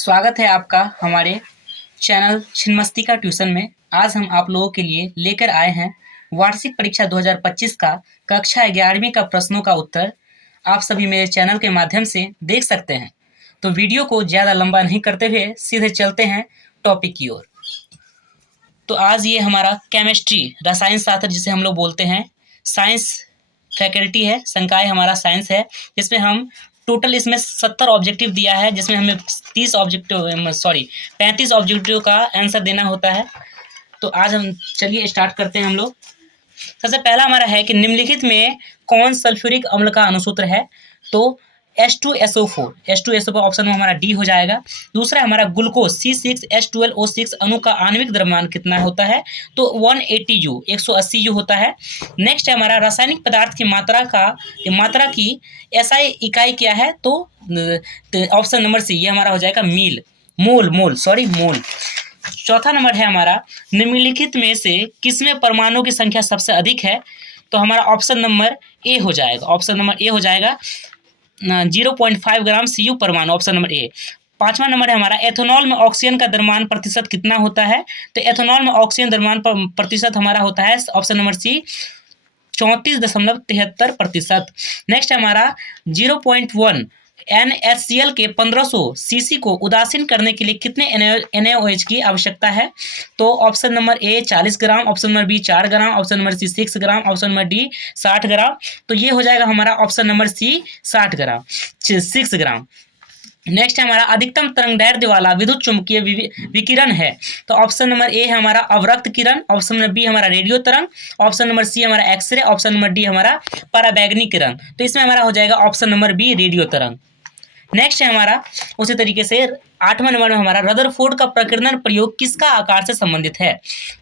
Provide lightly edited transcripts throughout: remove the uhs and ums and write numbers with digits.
स्वागत है आपका हमारे चैनल छिन्मस्ती का ट्यूशन में। आज हम आप लोगों के लिए लेकर आए हैं वार्षिक परीक्षा 2025 का कक्षा 11वीं का प्रश्नों का उत्तर। आप सभी मेरे चैनल के माध्यम से देख सकते हैं। तो वीडियो को ज़्यादा लंबा नहीं करते हुए सीधे चलते हैं टॉपिक की ओर। तो आज ये हमारा केमिस्ट्री रसायन शास्त्र जिसे हम लोग बोलते हैं साइंस फैकल्टी है, संकाय हमारा साइंस है, जिसमें हम टोटल इसमें 70 ऑब्जेक्टिव दिया है, जिसमें हमें 35 ऑब्जेक्टिव का आंसर देना होता है। तो आज हम चलिए स्टार्ट करते हैं हम लोग। सबसे पहला हमारा है कि निम्नलिखित में कौन सल्फ्यूरिक अम्ल का अणुसूत्र है? तो H2SO4 H2SO4 ऑप्शन में हमारा डी हो जाएगा। दूसरा हमारा ग्लूकोज C6H12O6 अणु का आणविक द्रव्यमान कितना होता है? तो 180 U 180 U होता है। नेक्स्ट है हमारा रासायनिक पदार्थ की मात्रा की SI इकाई क्या है? तो ऑप्शन नंबर सी, ये हमारा हो जाएगा मोल। चौथा नंबर है हमारा निम्नलिखित में से किसमें परमाणु की संख्या सबसे अधिक है? तो हमारा ऑप्शन नंबर ए हो जाएगा 0.5 ग्राम CU परमाणु, ऑप्शन नंबर ए। पांचवा नंबर है हमारा एथेनॉल में ऑक्सीजन का द्रव्यमान प्रतिशत कितना होता है? तो एथेनॉल में ऑक्सीजन द्रव्यमान प्रतिशत हमारा होता है ऑप्शन नंबर सी 34.73%। नेक्स्ट है हमारा 0.1 NaCl के 1500 सीसी को उदासीन करने के लिए कितने NaOH की आवश्यकता है? तो option number A 40 gram, option number B 4 gram, option number C 6 gram, option number D 60 gram. तो ये हो जाएगा हमारा option number C 6 gram. Next है हमारा अधिकतम तरंगदैर्ध्य वाला विद्युत चुम्बकीय विकिरण है। तो ऑप्शन नंबर ए है हमारा अवरक्त किरण, ऑप्शन नंबर बी हमारा रेडियो तरंग, ऑप्शन नंबर सी हमारा एक्सरे, ऑप्शन नंबर डी हमारा पराबैंगनी किरण। तो इसमें हमारा हो जाएगा ऑप्शन नंबर बी रेडियो तरंग। नेक्स्ट है हमारा उसी तरीके से 8वां नंबर में हमारा रदरफोर्ड का प्रकीर्णन प्रयोग किसका आकार से संबंधित है?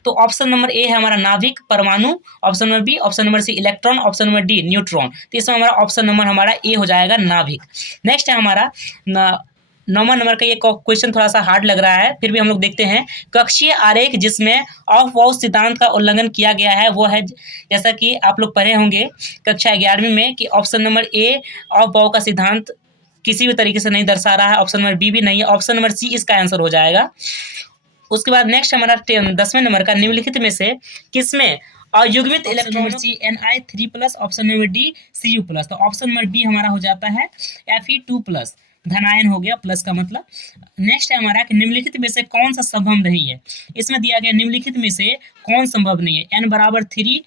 तो ऑप्शन नंबर ए है हमारा नाभिक परमाणु, option number B, option number C electron, option number D neutron. तो इसमें हमारा ऑप्शन नंबर हमारा ए हो जाएगा नाभिक। नेक्स्ट है हमारा 9वां नंबर का ये क्वेश्चन थोड़ा सा हार्ड लग रहा है, फिर भी हम लोग देखते हैं। कक्षीय आरेख जिसमें ऑफ बाउ सिद्धांत का उल्लंघन किया गया है वो है, जैसा कि आप लोग पढ़े होंगे कक्षा 11वीं में, कि ऑप्शन नंबर ए ऑफ बाउ का सिद्धांत किसी भी तरीके से नहीं दर्शा रहा है, ऑप्शन नंबर बी भी नहीं है, ऑप्शन नंबर सी इसका आंसर हो जाएगा। उसके बाद नेक्स्ट हमारा 10वें नंबर का निम्नलिखित में से किसमें अयुग्मित electron Ni3+, option number D Cu+। तो ऑप्शन नंबर बी हमारा हो जाता है Fe2+, धनायन हो गया, प्लस का मतलब। नेक्स्ट है हमारा कि निम्नलिखित में से कौन सा संभव नहीं है? इसमें दिया गया निम्नलिखित में से कौन संभव नहीं है? n=3,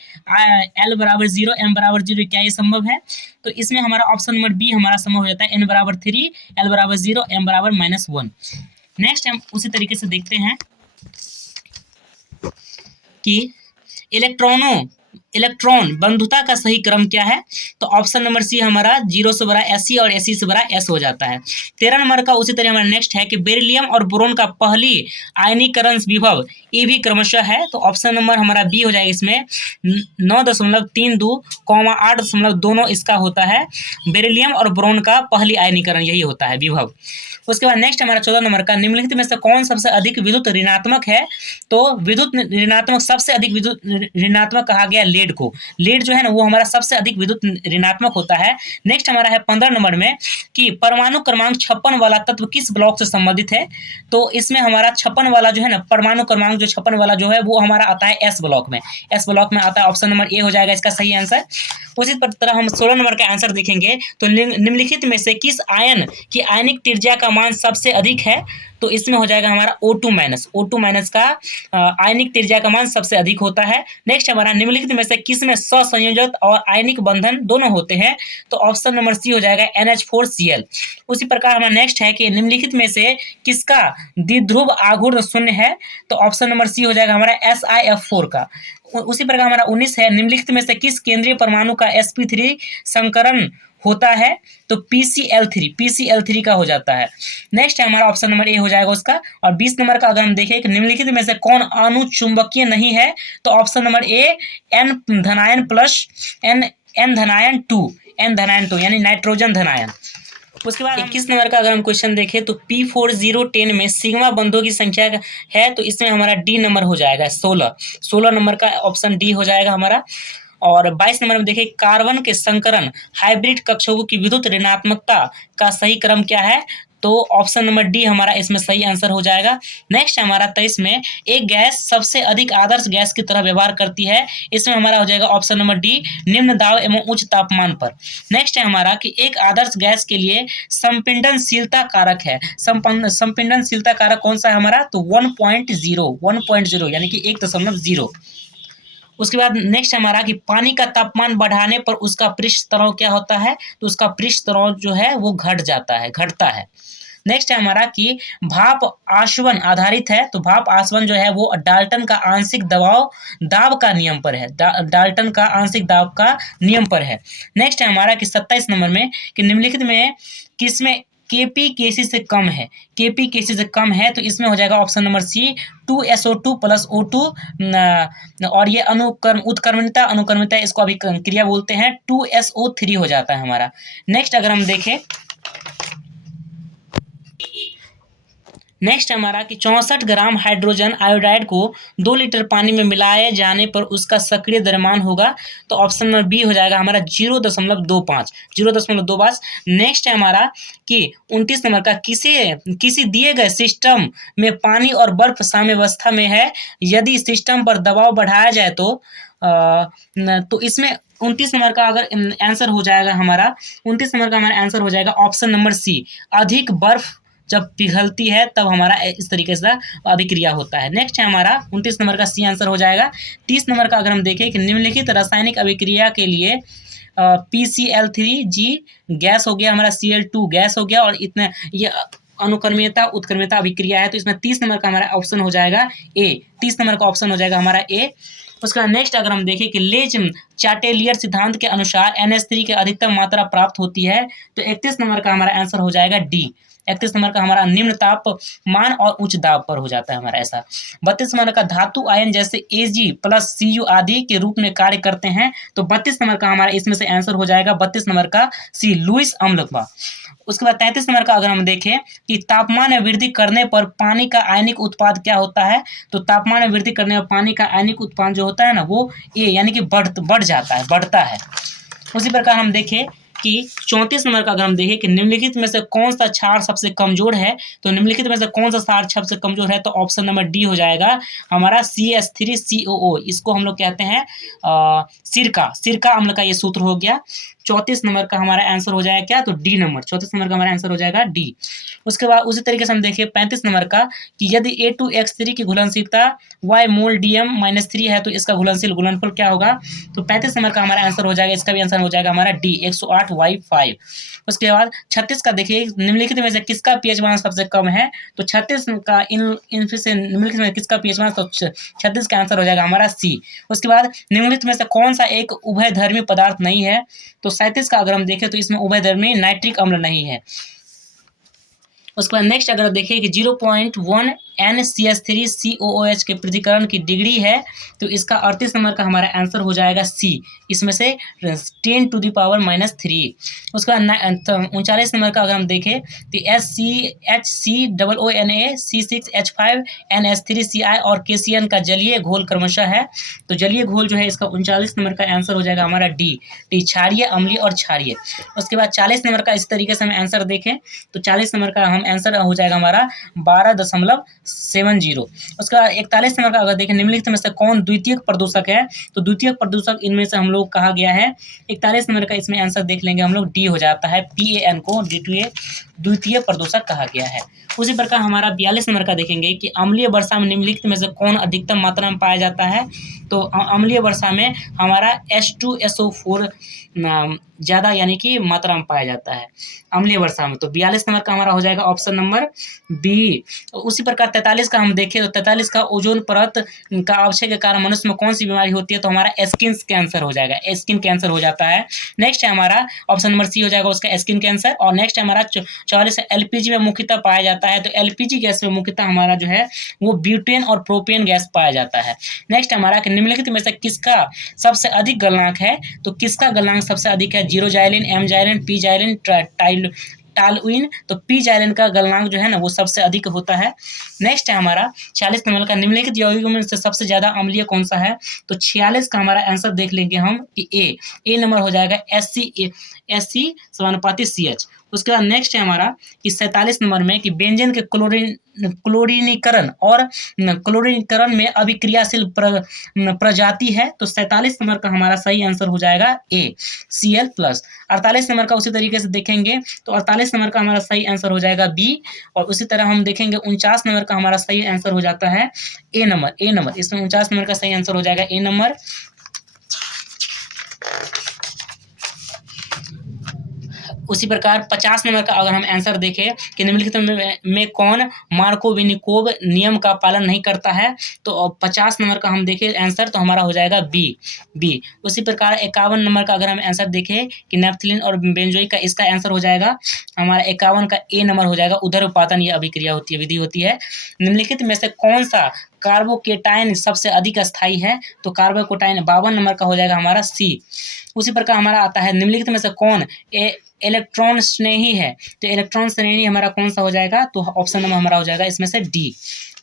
l=0, m=0, क्या ये संभव है? तो इसमें हमारा ऑप्शन नंबर बी हमारा संभव हो जाता है n=3, l=0, m=-1। नेक्स्ट हम उसी तरीके से देखते हैं कि इलेक्ट्रॉन बंधुता का सही क्रम क्या है? तो ऑप्शन नंबर सी हमारा 0 से बड़ा Ac और Ac से बड़ा S हो जाता है। 13 नंबर का उसी तरह हमारा नेक्स्ट है कि बेरिलियम और बोरोन का पहली आयनीकरण विभव EV क्रमशः है। तो ऑप्शन नंबर हमारा बी हो जाएगा, इसमें 9.32, 8.29 इसका होता है। बेरिलियम और बोरोन का पहली आयनीकरण यही होता है विभव। उसके बाद नेक्स्ट हमारा 14 नंबर का निम्नलिखित में से कौन सबसे अधिक विद्युत ऋणात्मक है? तो विद्युत ऋणात्मक सबसे अधिक विद्युत ऋणात्मक कहा गया लेड को। लेड जो है ना वो हमारा सबसे अधिक विद्युत ऋणात्मक होता है। नेक्स्ट हमारा है 15 नंबर में कि परमाणु क्रमांक 56 वाला तत्व किस ब्लॉक से संबंधित है? तो इसमें हमारा 56 वाला जो है ना परमाणु क्रमांक जो 56 वाला जो है वो हमारा आता है S ब्लॉक में आता है। ऑप्शन नंबर ए हो जाएगा इसका सही आंसर। उसी तरह हम 16 नंबर का आंसर देखेंगे तो निम्नलिखित में से किस आयन की आयनिक त्रिज्या का मान सबसे अधिक है? तो इसमें हो जाएगा हमारा O2- का आयनिक त्रिज्या का मान सबसे अधिक होता है। नेक्स्ट हमारा निम्नलिखित में से किसमें ससंयोजक और आयनिक बंधन दोनों होते हैं? तो ऑप्शन नंबर सी हो जाएगा NH4Cl। उसी प्रकार हमारा नेक्स्ट है कि निम्नलिखित में से किसका द्विध्रुव आघूर्ण शून्य है? तो ऑप्शन नंबर सी हो जाएगा हमारा SiF4 का। उसी प्रकार हमारा 19 है निम्नलिखित में से किस केंद्रीय परमाणु का sp3 संकरण होता है? तो PCl3 का हो जाता है। नेक्स्ट है हमारा ऑप्शन नंबर ए हो जाएगा उसका। और 20 नंबर का अगर हम देखें कि निम्नलिखित में से कौन अणु चुंबकीय नहीं है? तो ऑप्शन नंबर ए N धनायन प्लस N धनायन 2 यानी नाइट्रोजन धनायन। उसके बाद 21 नंबर का अगर हम क्वेश्चन देखें तो P4010 में सिग्मा बंधों की संख्या है, तो इसमें हमारा डी नंबर हो जाएगा 16 नंबर का ऑप्शन डी हो जाएगा हमारा। और 22 नंबर में देखिए कार्बन के संकरण हाइब्रिड कक्षकों की विद्युत ऋणात्मकता का सही क्रम क्या है? तो ऑप्शन नंबर डी हमारा इसमें सही आंसर हो जाएगा। नेक्स्ट है हमारा 23 में, एक गैस सबसे अधिक आदर्श गैस की तरह व्यवहार करती है, इसमें हमारा हो जाएगा ऑप्शन नंबर डी, निम्न दाब एवं उच्च तापमान पर। नेक्स्ट है हमारा कि एक आदर्श गैस के लिए संपीडनशीलता कारक है, संपीडनशीलता कारक कौन सा है हमारा, तो 1.0 यानी कि 1.0। उसके बाद नेक्स्ट हमारा कि पानी का तापमान बढ़ाने पर उसका पृष्ठ तनाव क्या होता है, तो उसका पृष्ठ तनाव जो है वो घटता है। नेक्स्ट है हमारा कि भाप आसवन आधारित है, तो भाप आसवन जो है वो डाल्टन का आंशिक दाब का नियम पर है, डाल्टन का आंशिक दाब का नियम पर है। नेक्स्ट है हमारा कि 27 नंबर में कि निम्नलिखित में किसमें केपी केसी से कम है, केपी केसी से कम है, तो इसमें हो जाएगा ऑप्शन नंबर सी 2SO2 प्लस O2, और ये अनुकर्मणिता इसको अभी क्रिया बोलते हैं, 2SO3 हो जाता है हमारा। नेक्स्ट अगर हम देखें, नेक्स्ट हमारा कि 64 ग्राम हाइड्रोजन आयोडाइड को 2 लीटर पानी में मिलाए जाने पर उसका सक्रिय द्रव्यमान होगा, तो ऑप्शन नंबर बी हो जाएगा हमारा 0.25। नेक्स्ट है हमारा कि 29 नंबर का किसी दिए गए सिस्टम में पानी और बर्फ साम्यावस्था में है, यदि सिस्टम पर दबाव बढ़ाया जाए तो इसमें 29 नंबर का अगर आंसर हो जाएगा हमारा, 29 नंबर का हमारा आंसर हो जाएगा ऑप्शन नंबर सी, अधिक बर्फ जब पिघलती है तब हमारा इस तरीके से अभिक्रिया होता है। नेक्स्ट है हमारा 29 नंबर का सी आंसर हो जाएगा। 30 नंबर का अगर हम देखें कि निम्नलिखित रासायनिक अभिक्रिया के लिए PCl3G गैस हो गया, हमारा Cl2 गैस हो गया, और इतने ये अनुकर्मीयता उत्कर्मीयता अभिक्रिया है, तो इसमें 30 नंबर का हमारा ऑप्शन हो जाएगा ए, 30 नंबर का ऑप्शन हो जाएगा हमारा ए। उसका नेक्स्ट अगर हम देखें कि लेज चाटेलियर सिद्धांत के अनुसार NH3 की अधिकतम मात्रा प्राप्त होती है, तो 31 नंबर का हमारा आंसर हो जाएगा डी, 31 नंबर का हमारा निम्न तापमान और उच्च दाब पर हो जाता है हमारा ऐसा। 32 नंबर का धातु आयन जैसे Ag प्लस Cu आदि के रूप में कार्य करते हैं, तो 32 नंबर का हमारा इसमें से आंसर हो जाएगा 32 नंबर का सी, लुईस अम्ल का। उसके बाद 33 नंबर का अगर हम देखें कि तापमान में वृद्धि करने पर पानी का आयनिक उत्पाद क्या होता है, तो तापमान में वृद्धि करने पर पानी का आयनिक उत्पाद जो होता है ना वो ए यानी कि बढ़ता है। उसी प्रकार हम देखें कि 34 नंबर का अगर हम देखें कि निम्नलिखित में से कौन सा क्षार सबसे कमजोर है, तो निम्नलिखित में से कौन सा क्षार सबसे कमजोर है, तो ऑप्शन नंबर डी हो जाएगा हमारा CH3COO, इसको हम लोग कहते हैं सिरका अम्ल का ये सूत्र हो गया। 34 नंबर का हमारा आंसर हो जाएगा क्या, तो डी नंबर, 34 नंबर का हमारा आंसर हो जाएगा डी। उसके बाद उसी तरीके से हम देखिए 35 नंबर का कि यदि A2X3 की घुलनशीलता Y मोल DM-3 है, तो इसका घुलनशील गुणनफल क्या होगा, तो 35 नंबर का हमारा आंसर हो जाएगा, इसका भी आंसर हो जाएगा हमारा डी, 108Y5। उसके बाद 36 का देखिए निम्नलिखित में से किसका pH मान सबसे कम है, तो 36 का इनमें से निम्नलिखित में किसका pH मान, तो 36 का आंसर हो जाएगा हमारा सी। उसके बाद निम्नलिखित में से कौन सा एक उभयधर्मी पदार्थ नहीं है, तो 37 का अगर हम देखें तो इसमें उभयधर्मी नाइट्रिक अम्ल नहीं है। उसके बाद नेक्स्ट अगर देखिए कि 0.1 NCH3COOH के पृथक्करण की डिग्री है, तो इसका 38 नंबर का हमारा आंसर हो जाएगा सी, इसमें से 10⁻³ उसके बाद 39 नंबर का अगर हम देखें तो SCHCOONA C6H5NH3Ci और KCN का जलीय घोल क्रमशः है, तो जलीय घोल जो है इसका 39 नंबर का आंसर हो जाएगा हमारा डी, क्षारीय, अम्लीय और क्षारीय। उसके बाद 40 नंबर का इस तरीके से हम आंसर देखें तो 40 नंबर का हम आंसर हो जाएगा हमारा 12.70। उसके बाद 41 नंबर का अगर देखें निम्नलिखित में से कौन द्वितीयक प्रदूषक है, तो द्वितीयक प्रदूषक इनमें से हम लोग कहा गया है, 41 नंबर का इसमें आंसर देख लेंगे हम लोग, डी हो जाता है, PAN को D2A द्वितीय प्रदूषक कहा गया है। उसी प्रकार हमारा 42 नंबर का देखेंगे कि अम्लीय वर्षा में निम्नलिखित में से कौन अधिकतम मात्रा में पाया जाता है, तो अम्लीय वर्षा में हमारा H2SO4 ज़्यादा यानी कि मात्रा में पाया जाता है अम्लीय वर्षा में, तो 42 नंबर का हमारा हो जाएगा ऑप्शन नंबर बी। उसी प्रकार 43 का हम देखें तो 43 का ओजोन परत का अवक्षय के कारण मनुष्य में कौन सी बीमारी होती है, तो हमारा स्किन कैंसर हो जाएगा, स्किन कैंसर हो जाता है। नेक्स्ट है हमारा ऑप्शन नंबर सी हो जाएगा उसका स्किन कैंसर। और नेक्स्ट है हमारा 44 LPG में मुख्यतः पाया जाता है, तो LPG गैस में मुख्यतः हमारा जो है वो ब्यूटेन और प्रोपेन गैस पाया जाता है। नेक्स्ट हमारा कि निम्नलिखित में से किसका सबसे अधिक गलनांक है, तो किसका गलनांक सबसे अधिक है, जीरोजाइलिन, एमजाइलिन, पीजाइलिन, टालुइन, तो पीजाइलिन का गलनांक जो है ना वो सबसे अधिक होता है। नेक्स्ट है हमारा 46 नंबर का निम्नलिखित यौगिकों में से सबसे ज्यादा अम्लीय कौन सा है, तो 46 का हमारा आंसर देख लेंगे हम कि ए नंबर हो जाएगा SC समानुपाती CH। उसके बाद नेक्स्ट है हमारा कि 47 नंबर में कि बेंजीन के क्लोरीनीकरण और क्लोरीनीकरण में अभिक्रियाशील प्रजाति है। तो 47 नंबर का हमारा सही आंसर हो जाएगा ए Cl+। 48 नंबर का उसी तरीके से देखेंगे तो 48 नंबर का हमारा सही आंसर हो जाएगा बी। और उसी तरह हम देखेंगे 49 नंबर का हमारा सही आंसर हो जाता है ए नंबर। इसमें 49 नंबर का सही आंसर हो जाएगा ए नंबर। उसी प्रकार 50 नंबर का अगर हम आंसर देखें कि निम्नलिखित में कौन मार्कोविनिकोव नियम का पालन नहीं करता है, तो 50 नंबर का हम देखें आंसर तो हमारा हो जाएगा बी। उसी प्रकार 51 नंबर का अगर हम आंसर देखें कि नेफ्थलीन और बेंजोइक का, इसका आंसर हो जाएगा हमारा 51 का ए नंबर हो जाएगा। उधर उत्पादन ये अभिक्रिया होती है, विधि होती है। निम्नलिखित में से कौन सा कार्बोकेटाइन सबसे अधिक स्थायी है, तो कार्बोकेटाइन 52 नंबर का हो जाएगा हमारा सी। उसी प्रकार हमारा आता है निम्नलिखित में से कौन इलेक्ट्रॉन स्नेही है, तो इलेक्ट्रॉन स्नेही हमारा कौन सा हो जाएगा, तो ऑप्शन नंबर हमारा हो जाएगा इसमें से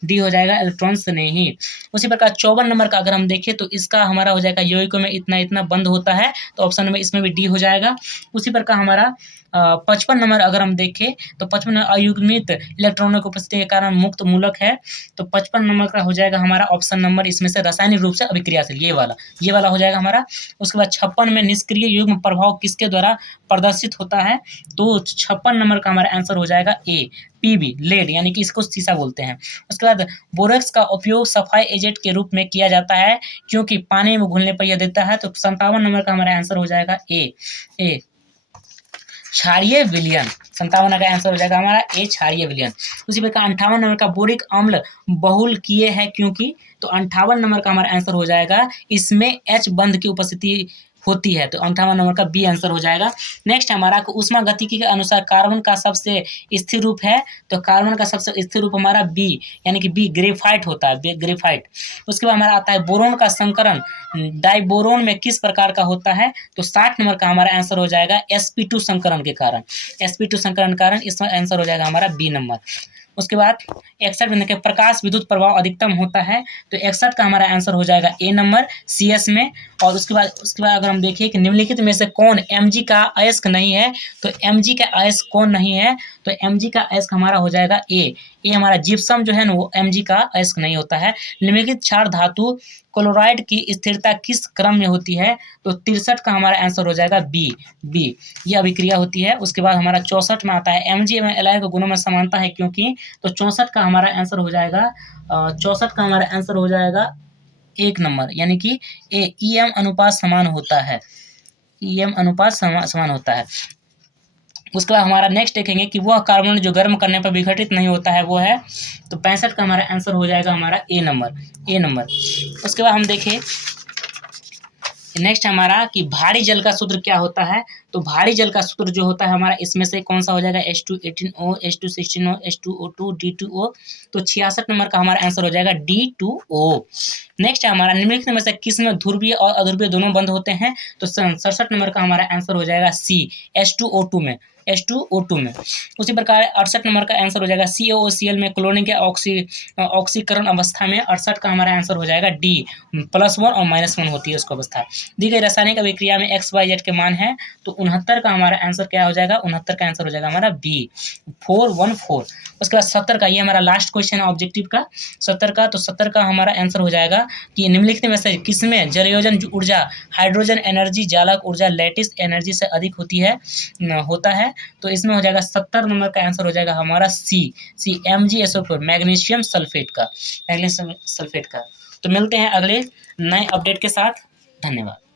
डी हो जाएगा इलेक्ट्रॉन स्नेही। उसी प्रकार 54 नंबर का अगर हम देखें तो इसका हमारा हो जाएगा यौगिकों में इतना बंद होता है, तो ऑप्शन नंबर इसमें भी डी हो जाएगा। उसी प्रकार हमारा 55 नंबर अगर हम देखें तो 55 अयुग्मित इलेक्ट्रॉनों की उपस्थिति के कारण मुक्त मूलक है, तो 55 नंबर का हो जाएगा हमारा ऑप्शन नंबर इसमें से रासायनिक रूप से अभिक्रियाशील, ये वाला हो जाएगा हमारा। उसके बाद 56 में निष्क्रिय युग्म प्रभाव किसके द्वारा प्रदर्शित होता है, तो 56 नंबर का हमारा आंसर हो जाएगा ए पीबी लेड, यानी कि इसको शीशा बोलते हैं। उसके बाद बोरेक्स का उपयोग सफाई एजेंट के रूप में किया जाता है क्योंकि पानी में घुलने पर यह देता है, तो 57 नंबर का हमारा आंसर हो जाएगा ए क्षारीय विलयन। 57 का आंसर हो जाएगा हमारा ए क्षारीय विलयन। उसी प्रकार 58 नंबर का बोरिक अम्ल बहुल किए है क्योंकि, तो 58 नंबर का हमारा आंसर हो जाएगा इसमें H बंध की उपस्थिति होती है, तो 58 नंबर का बी आंसर हो जाएगा। नेक्स्ट हमारा ऊष्मा गतिकी के अनुसार कार्बन का सबसे स्थिर रूप है, तो कार्बन का सबसे स्थिर रूप हमारा बी, यानी कि बी ग्रेफाइट होता है, ग्रेफाइट। उसके बाद हमारा आता है बोरोन का संकरण डाइबोरोन में किस प्रकार का होता है, तो 60 नंबर का हमारा आंसर हो जाएगा sp2 संकरण के कारण, sp2 संकरण के कारण इसमें आंसर हो जाएगा हमारा बी नंबर। उसके बाद 61 में देखिए प्रकाश विद्युत प्रभाव अधिकतम होता है, तो 61 का हमारा आंसर हो जाएगा ए नंबर CS में। और उसके बाद अगर हम देखिए कि निम्नलिखित में से कौन Mg का अयस्क नहीं है, तो Mg का अयस्क कौन नहीं है, तो Mg का अयस्क हमारा हो जाएगा ए हमारा जिप्सम जो है ना वो Mg का अयस्क नहीं होता है। निम्नलिखित क्षार धातु क्लोराइड की स्थिरता किस क्रम में होती है, तो 63 का हमारा आंसर हो जाएगा बी ये अभिक्रिया होती है। उसके बाद हमारा 64 में आता है Mg एवं एलाइन के गुणों में समानता है क्योंकि, तो 64 का हमारा आंसर हो जाएगा 64 का हमारा आंसर हो जाएगा 1 नंबर, यानी कि EM अनुपात समान होता है, EM अनुपात समान होता है। उसके बाद हमारा नेक्स्ट देखेंगे कि वह कार्बन जो गर्म करने पर विघटित नहीं होता है वो है, तो 65 का हमारा आंसर हो जाएगा हमारा ए नंबर। उसके बाद हम देखें नेक्स्ट हमारा कि भारी जल का सूत्र क्या होता है, तो भारी जल का सूत्र जो होता है हमारा इसमें से कौन सा हो जाएगा H218O H216O H2O2 D2O, तो 66 नंबर का हमारा आंसर हो जाएगा D2O। नेक्स्ट हमारा निम्नलिखित में से किस में ध्रुवीय और अध्रुवीय दोनों बंद होते हैं, तो 67 नंबर का हमारा आंसर हो जाएगा सी H2O2 में। उसी प्रकार 68 नंबर का आंसर हो जाएगा CaOCl में क्लोरीन के ऑक्सीकरण अवस्था में 68 का हमारा आंसर हो जाएगा D +1 और -1 होती है उसको अवस्था। दी गई रासायनिक अभिक्रिया में XYZ के मान है, तो 69 का हमारा आंसर क्या हो जाएगा, 69 का आंसर हो जाएगा हमारा B 414। उसके बाद 70 का, ये हमारा लास्ट क्वेश्चन है ऑब्जेक्टिव का 70 का, तो 70 का हमारा आंसर हो जाएगा कि निम्नलिखित में से किसमें जलयोजन ऊर्जा हाइड्रोजन एनर्जी जालक ऊर्जा लैटिस एनर्जी से अधिक होता है, तो इसमें हो जाएगा 70 नंबर का आंसर हो जाएगा हमारा सी MgSO4 मैग्नीशियम सल्फेट का। तो मिलते हैं अगले नए अपडेट के साथ, धन्यवाद।